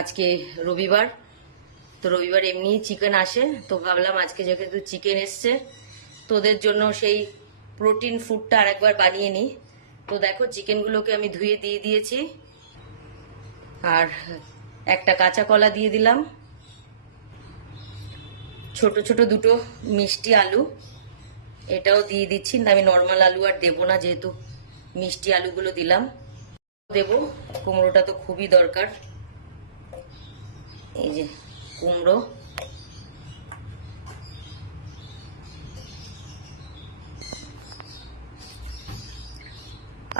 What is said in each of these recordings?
আজকে রবিবার, তো রবিবার এমনি চিকেন আসে, তো ভাবলাম আজকে যেহেতু চিকেন এসছে তোদের জন্য সেই প্রোটিন ফুডটা আরেকবার বানিয়ে নিই। তো দেখো চিকেনগুলোকে আমি ধুয়ে দিয়ে দিয়েছি, আর একটা কাঁচা কলা দিয়ে দিলাম, ছোট ছোট দুটো মিষ্টি আলু এটাও দিয়ে দিচ্ছি। আমি নর্মাল আলু আর দেবো না, যেহেতু মিষ্টি আলুগুলো দিলাম। দেবো, কুমড়োটা তো খুবই দরকার। এই যে কুমড়ো,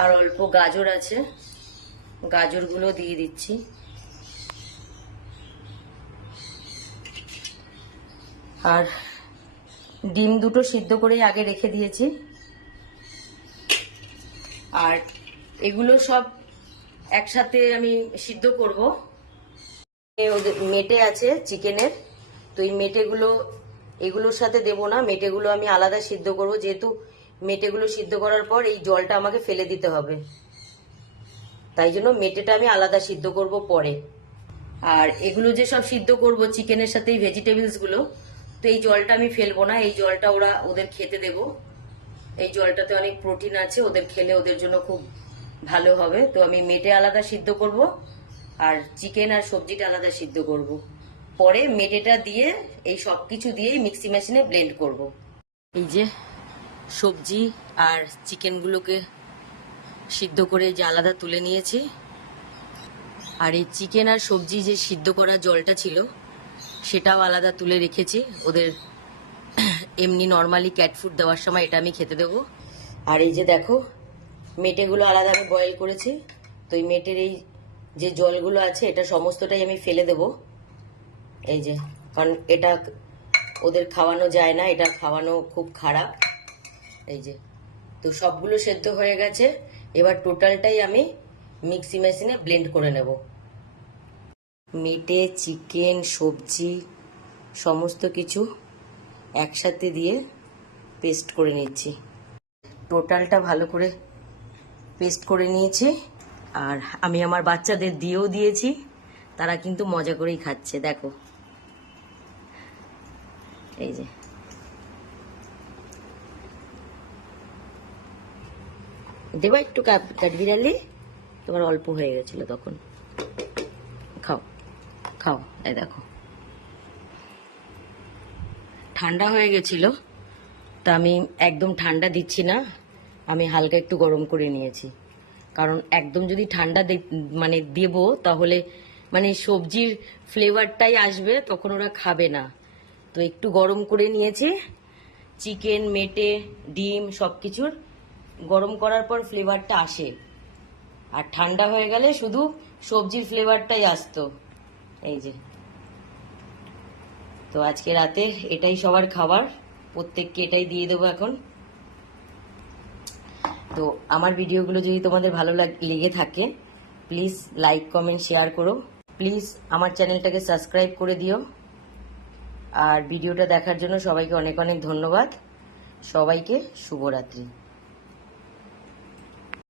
আর অল্প গাজর আছে, গাজরগুলো দিয়ে দিচ্ছি। আর ডিম দুটো সিদ্ধ করে আগে রেখে দিয়েছি। আর এগুলো সব একসাথে আমি সিদ্ধ করব। ওদের মেটে আছে চিকেনের, তো এই মেটেগুলো এগুলোর সাথে দেব না, মেটেগুলো আমি আলাদা সিদ্ধ করব, যেহেতু মেটেগুলো সিদ্ধ করার পর এই জলটা আমাকে ফেলে দিতে হবে, তাই জন্য মেটেটা আমি আলাদা সিদ্ধ করব পরে। আর এগুলো যে সব সিদ্ধ করব চিকেনের সাথে এই ভেজিটেবলস গুলো, তো এই জলটা আমি ফেলবো না, এই জলটা ওদের খেতে দেব। এই জলটাতে অনেক প্রোটিন আছে, ওদের খেলে ওদের জন্য খুব ভালো হবে। তো আমি মেটে আলাদা সিদ্ধ করব, আর চিকেন আর সবজিটা আলাদা সিদ্ধ করব। পরে মেটেটা দিয়ে এই সব কিছু দিয়েই মিক্সি মেশিনে ব্লেন্ড করব। এই যে সবজি আর চিকেনগুলোকে সিদ্ধ করে যে আলাদা তুলে নিয়েছি, আর এই চিকেন আর সবজি যে সিদ্ধ করা জলটা ছিল সেটাও আলাদা তুলে রেখেছি। ওদের এমনি নর্মালি ক্যাট ফুড দেওয়ার সময় এটা আমি খেতে দেবো। আর এই যে দেখো মেটেগুলো আলাদা আমি বয়েল করেছি, তো এই মেটের এই যে জলগুলো আছে এটা সমস্তটাই আমি ফেলে দেব। এই যে, কারণ এটা ওদের খাওয়ানো যায় না, এটা খাওয়ানো খুব খারাপ। এই যে, তো সবগুলো সেদ্ধ হয়ে গেছে, এবার টোটালটাই আমি মিক্সি মেশিনে ব্লেন্ড করে নেব। মেটে চিকেন সবজি সমস্ত কিছু একসাথে দিয়ে পেস্ট করে নিচ্ছি। টোটালটা ভালো করে পেস্ট করে নিয়েছি, আর আমি আমার বাচ্চাদের দিয়েও দিয়েছি, তারা কিন্তু মজা করেই খাচ্ছে। দেখো এই যে, দেবা একটু কাঠবিড়ালি, তোমার অল্প হয়ে গেছিল তখন। খাও খাও, এই দেখো ঠান্ডা হয়ে গেছিল, তা আমি একদম ঠান্ডা দিচ্ছি না, আমি হালকা একটু গরম করে নিয়েছি। কারণ একদম যদি ঠান্ডা মানে দেবো তাহলে মানে সবজির ফ্লেভারটাই আসবে, তখন ওরা খাবে না। তো একটু গরম করে নিয়েছি। চিকেন মেটে ডিম সব কিছুর গরম করার পর ফ্লেভারটা আসে, আর ঠান্ডা হয়ে গেলে শুধু সবজির ফ্লেভারটাই আসতো। এই যে, তো আজকে রাতে এটাই সবার খাবার, প্রত্যেককে এটাই দিয়ে দেবো এখন। তো আমার ভিডিওগুলো যদি তোমাদের ভালো লেগে থাকে প্লিজ লাইক কমেন্ট শেয়ার করো, প্লিজ আমার চ্যানেলটাকে সাবস্ক্রাইব করে দিও। আর ভিডিওটা দেখার জন্য সবাইকে অনেক অনেক ধন্যবাদ। সবাইকে শুভরাত্রি।